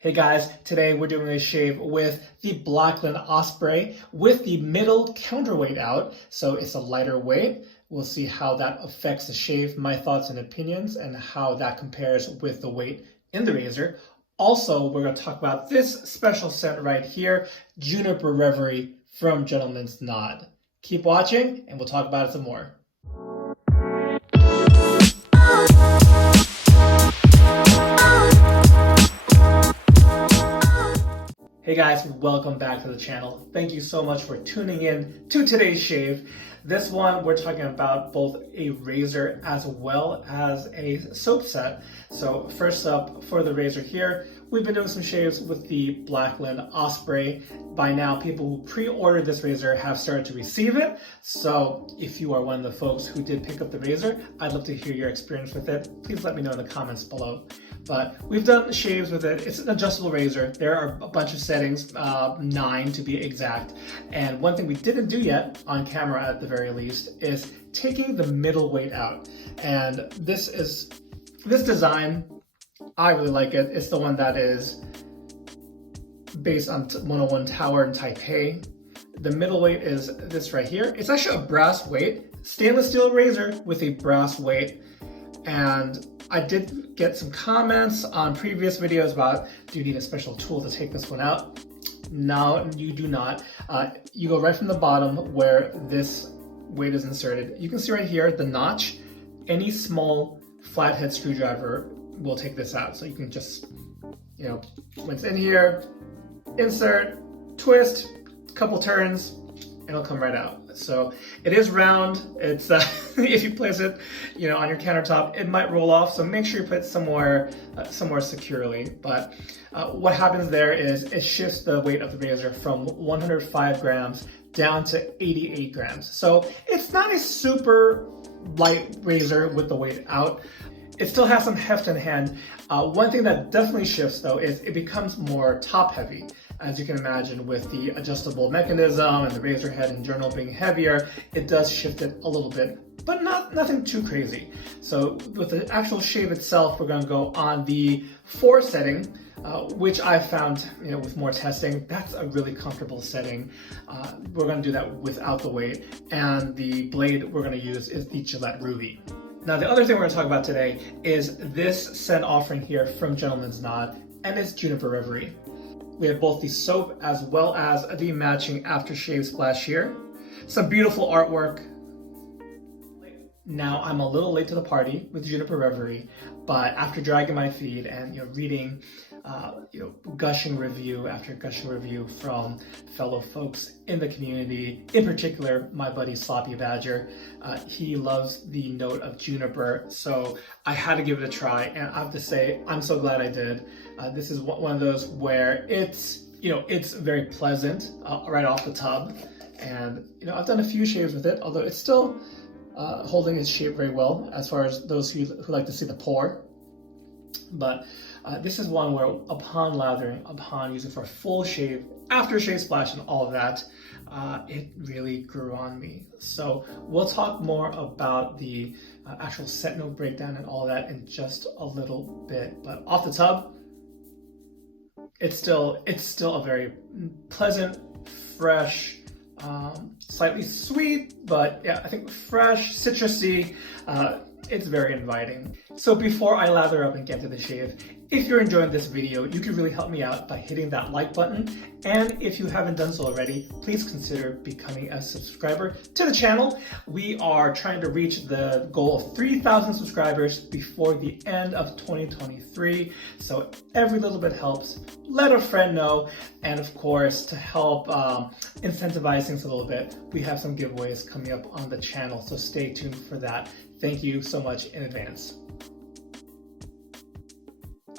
Hey guys, today we're doing a shave with the Blackland Osprey with the middle counterweight out. So it's a lighter weight. We'll see how that affects the shave, my thoughts and opinions, and how that compares with the weight in the razor. Also, we're going to talk about this special scent right here, Juniper Reverie from Gentleman's Nod. Keep watching and we'll talk about it some more. Hey guys, welcome back to the channel. Thank you so much for tuning in to today's shave. This one, we're talking about both a razor as well as a soap set. So first up, for the razor here, we've been doing some shaves with the Blackland Osprey. By now, people who pre-ordered this razor have started to receive it. So if you are one of the folks who did pick up the razor, I'd love to hear your experience with it. Please let me know in the comments below. But we've done shaves with it. It's an adjustable razor. There are a bunch of settings, 9 to be exact. And one thing we didn't do yet, on camera at the very least, is taking the middle weight out. And this design, I really like it. It's the one that is based on 101 Tower in Taipei. The middle weight is this right here. It's actually a brass weight, stainless steel razor with a brass weight. And I did get some comments on previous videos about, do you need a special tool to take this one out? No, you do not. You go right from the bottom where this weight is inserted. You can see right here, the notch. Any small flathead screwdriver will take this out. So you can just, when it's in here, insert, twist, couple turns, and it'll come right out. So it is round. It's if you place it, on your countertop, it might roll off. So make sure you put it somewhere securely. But what happens there is it shifts the weight of the razor from 105 grams down to 88 grams. So it's not a super light razor with the weight out. It still has some heft in hand. One thing that definitely shifts though is it becomes more top heavy. As you can imagine, with the adjustable mechanism and the razor head and journal being heavier, it does shift it a little bit, but nothing too crazy. So with the actual shave itself, we're going to go on the 4 setting, which I found, with more testing, that's a really comfortable setting. We're going to do that without the weight, and the blade we're going to use is the Gillette Ruby. Now, the other thing we're going to talk about today is this scent offering here from Gentleman's Nod, and it's Juniper Reverie. We have both the soap as well as the matching aftershave splash here. Some beautiful artwork. Now, I'm a little late to the party with Juniper Reverie, but after dragging my feed and reading gushing review after gushing review from fellow folks in the community, in particular my buddy Sloppy Badger, he loves the note of juniper, so I had to give it a try, and I have to say I'm so glad I did. This is one of those where it's very pleasant right off the tub, and I've done a few shaves with it, although it's still holding its shape very well as far as those who like to see the pour. But this is one where upon lathering, upon using for a full shave, after shave splash and all of that, it really grew on me. So we'll talk more about the actual set note breakdown and all of that in just a little bit. But off the tub, it's still a very pleasant, fresh, slightly sweet, but yeah, I think fresh, citrusy. It's very inviting. So before I lather up and get to the shave, if you're enjoying this video, you can really help me out by hitting that like button. And if you haven't done so already, please consider becoming a subscriber to the channel. We are trying to reach the goal of 3,000 subscribers before the end of 2023. So every little bit helps. Let a friend know. And of course, to help incentivize things a little bit, we have some giveaways coming up on the channel. So stay tuned for that. Thank you so much in advance.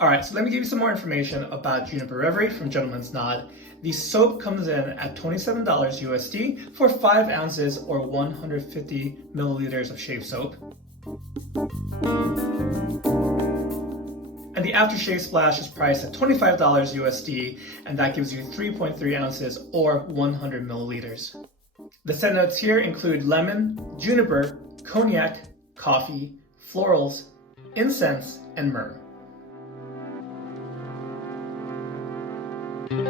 All right, so let me give you some more information about Juniper Reverie from Gentleman's Nod. The soap comes in at $27 USD for 5 ounces or 150 milliliters of shave soap. And the aftershave splash is priced at $25 USD, and that gives you 3.3 ounces or 100 milliliters. The scent notes here include lemon, juniper, cognac, coffee, florals, incense, and myrrh. Alright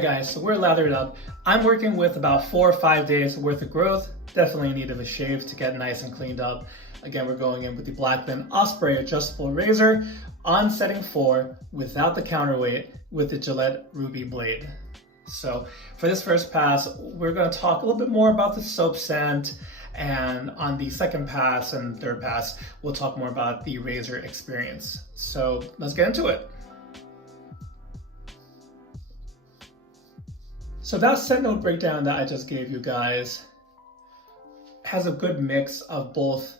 guys, so we're lathered up. I'm working with about 4 or 5 days worth of growth. Definitely in need of a shave to get nice and cleaned up. Again, we're going in with the Blackland Osprey adjustable razor on setting 4 without the counterweight with the Gillette Ruby blade. So for this first pass, we're going to talk a little bit more about the soap scent, and on the second pass and third pass, we'll talk more about the razor experience. So let's get into it. So that scent note breakdown that I just gave you guys has a good mix of both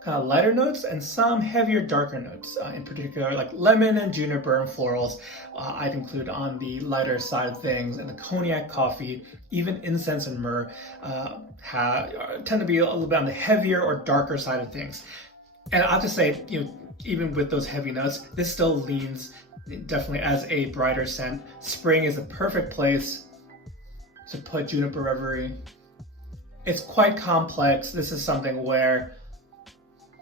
kind of lighter notes and some heavier, darker notes. In particular, like lemon and juniper and florals, I'd include on the lighter side of things, and the cognac coffee, even incense and myrrh tend to be a little bit on the heavier or darker side of things. And I have to say, even with those heavy notes, this still leans definitely as a brighter scent. Spring is a perfect place to put Juniper Reverie. It's quite complex. This is something where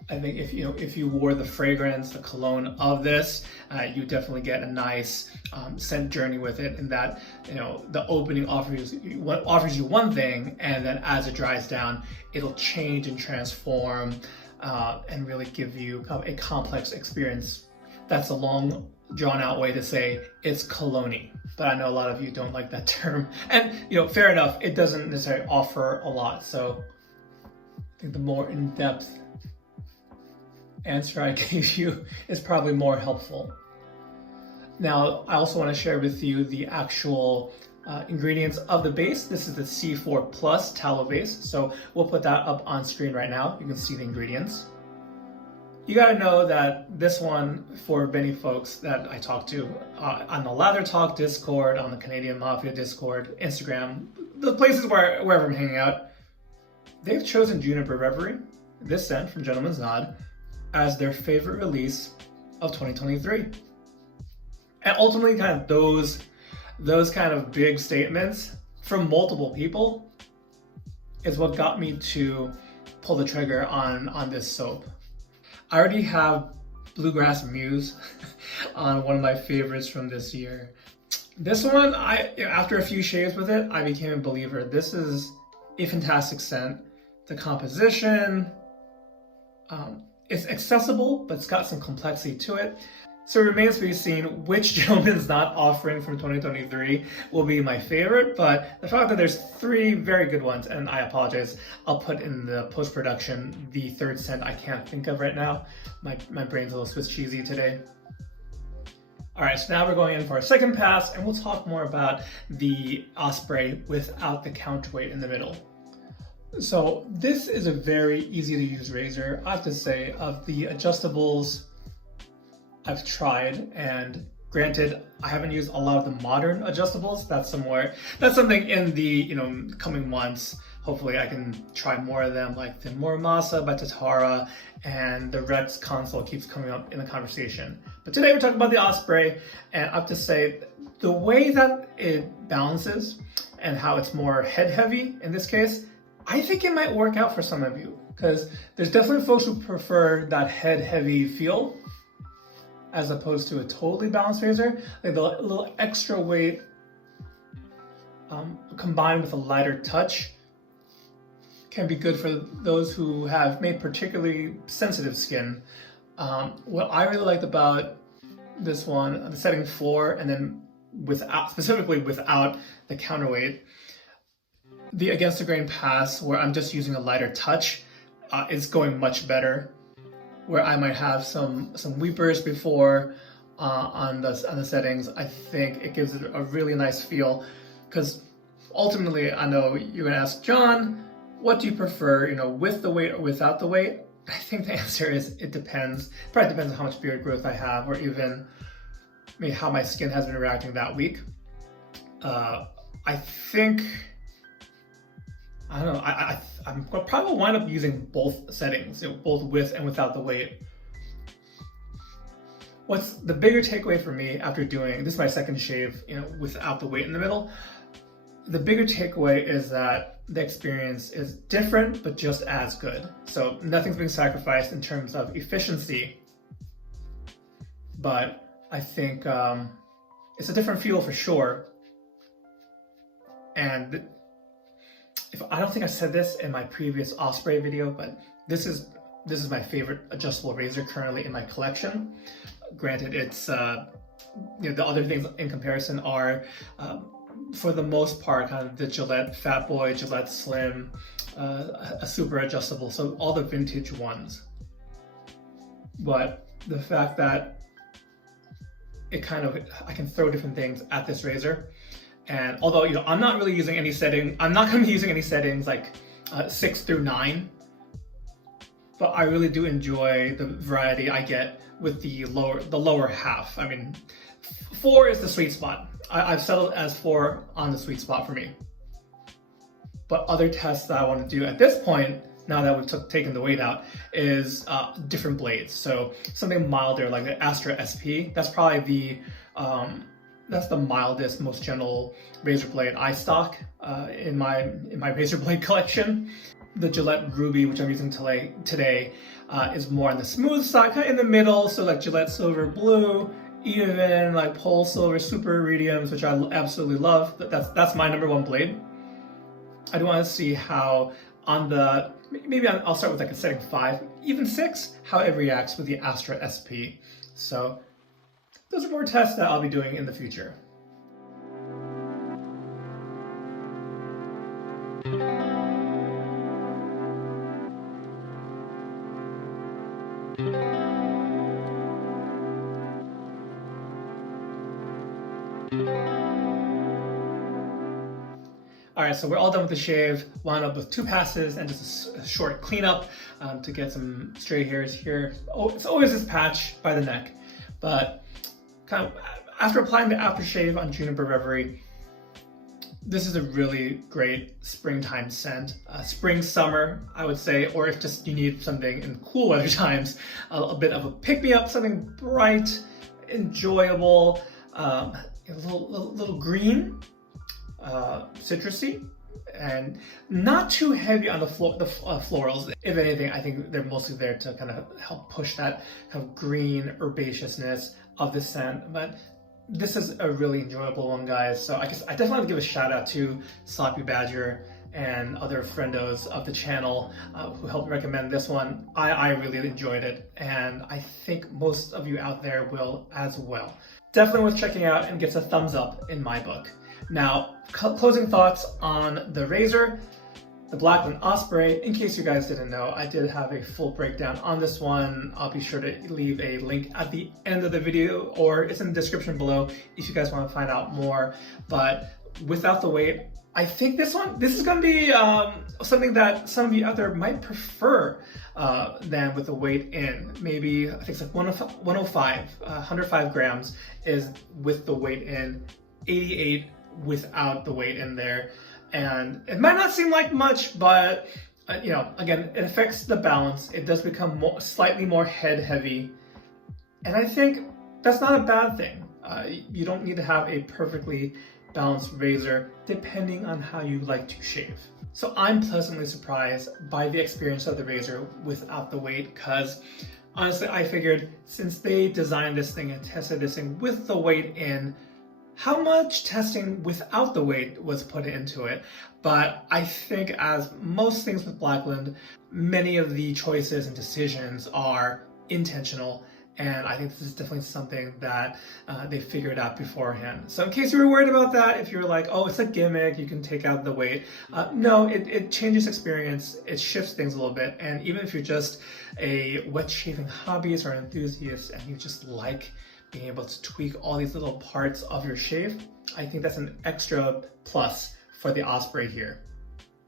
I think if you wore the fragrance, the cologne of this, you definitely get a nice scent journey with it. In that the opening offers you one thing, and then as it dries down, it'll change and transform and really give you a complex experience. That's a long, drawn-out way to say it's cologne-y, but I know a lot of you don't like that term, and fair enough. It doesn't necessarily offer a lot, so I think the more in-depth answer I gave you is probably more helpful. Now, I also want to share with you the actual ingredients of the base. This is the C4 Plus tallow base, so we'll put that up on screen right now. You can see the ingredients. You gotta know that this one, for many folks that I talk to on the Lather Talk Discord, on the Canadian Mafia Discord, Instagram, the places wherever I'm hanging out, they've chosen Juniper Reverie, this scent from Gentleman's Nod, as their favorite release of 2023. And ultimately, kind of those kind of big statements from multiple people is what got me to pull the trigger on this soap. I already have Bluegrass Muse on one of my favorites from this year. This one, after a few shaves with it, I became a believer. This is a fantastic scent. The composition, it's accessible, but it's got some complexity to it. So it remains to be seen which Gentleman's Not offering from 2023 will be my favorite, but the fact that there's 3 very good ones, and I apologize, I'll put in the post-production the third scent I can't think of right now. My brain's a little Swiss cheesy today. All right, so now we're going in for our second pass, and we'll talk more about the Osprey without the counterweight in the middle. So this is a very easy to use razor. I have to say, of the adjustables I've tried, and granted, I haven't used a lot of the modern adjustables. That's something in the coming months. Hopefully I can try more of them, like the Muramasa by Tatara, and the Reds console keeps coming up in the conversation. But today we're talking about the Osprey, and I have to say, the way that it balances and how it's more head heavy in this case, I think it might work out for some of you, because there's definitely folks who prefer that head heavy feel as opposed to a totally balanced razor. Like the little extra weight combined with a lighter touch can be good for those who have made particularly sensitive skin. What I really liked about this one, the setting 4, and then specifically without the counterweight, the against the grain pass where I'm just using a lighter touch is going much better. Where I might have some weepers before on the settings, I think it gives it a really nice feel. Because ultimately, I know you're gonna ask, John, what do you prefer, with the weight or without the weight? I think the answer is it depends. Probably depends on how much beard growth I have, or even maybe how my skin has been reacting that week. I think, I don't know, I'm probably will wind up using both settings, both with and without the weight. What's the bigger takeaway for me after doing, this is my second shave, without the weight in the middle. The bigger takeaway is that the experience is different, but just as good. So nothing's being sacrificed in terms of efficiency, but I think it's a different feel for sure. And I don't think I said this in my previous Osprey video, but this is my favorite adjustable razor currently in my collection. Granted, it's the other things in comparison are for the most part kind of the Gillette Fat Boy, Gillette Slim, a super adjustable, so all the vintage ones. But the fact that I can throw different things at this razor, and although I'm not really using any setting, I'm not going to be using any settings like 6 through 9, but I really do enjoy the variety I get with the lower half. I mean, 4 is the sweet spot. I've settled as 4 on the sweet spot for me. But other tests that I want to do at this point, now that we've taken the weight out, is different blades. So something milder like the Astra SP. That's probably that's the mildest, most gentle razor blade I stock in my razor blade collection. The Gillette Ruby, which I'm using today, is more on the smooth side, kind of in the middle. So like Gillette Silver Blue, even like Pole Silver Super Iridiums, which I absolutely love. That's my #1 blade. I do want to see how on the, I'll start with like a setting 5, even 6, how it reacts with the Astra SP. So those are more tests that I'll be doing in the future. Alright, so we're all done with the shave. Wound up with 2 passes and just a short cleanup to get some stray hairs here. Oh, it's always this patch by the neck. But kind of after applying the aftershave on Juniper Reverie, this is a really great springtime scent. Spring, summer, I would say, or if just you need something in cool weather times, a bit of a pick-me-up, something bright, enjoyable, a little green, citrusy, and not too heavy on the florals. If anything, I think they're mostly there to kind of help push that kind of green herbaceousness of the scent. But this is a really enjoyable one, guys. So I guess I definitely want to give a shout out to Sloppy Badger and other friendos of the channel who helped recommend this one. I really enjoyed it, and I think most of you out there will as well. Definitely worth checking out and gets a thumbs up in my book. Now, closing thoughts on the razor, the Blackland Osprey. In case you guys didn't know, I did have a full breakdown on this one. I'll be sure to leave a link at the end of the video, or it's in the description below if you guys want to find out more. But without the weight, I think this is going to be something that some of you out there might prefer than with the weight in. Maybe, I think it's like 105 grams is with the weight in, 88 without the weight in there. And it might not seem like much, but again, it affects the balance. It does become slightly more head heavy. And I think that's not a bad thing. You don't need to have a perfectly balanced razor depending on how you like to shave. So I'm pleasantly surprised by the experience of the razor without the weight, because honestly, I figured since they designed this thing and tested this thing with the weight in, how much testing without the weight was put into it. But I think, as most things with Blackland, many of the choices and decisions are intentional, and I think this is definitely something that they figured out beforehand. So in case you were worried about that, if you're like, oh, it's a gimmick, you can take out the weight, no, it changes experience, it shifts things a little bit. And even if you're just a wet shaving hobbyist or an enthusiast and you just like being able to tweak all these little parts of your shave, I think that's an extra plus for the Osprey here.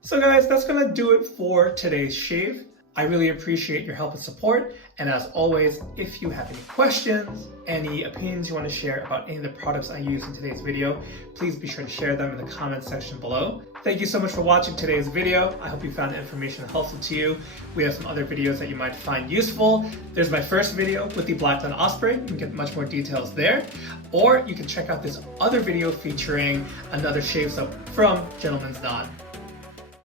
So guys, that's gonna do it for today's shave. I really appreciate your help and support, and as always, if you have any questions, any opinions you want to share about any of the products I used in today's video, please be sure to share them in the comments section below. Thank you so much for watching today's video. I hope you found the information helpful to you. We have some other videos that you might find useful. There's my first video with the Blackland Osprey. You can get much more details there. Or you can check out this other video featuring another shave soap from Gentleman's Knot.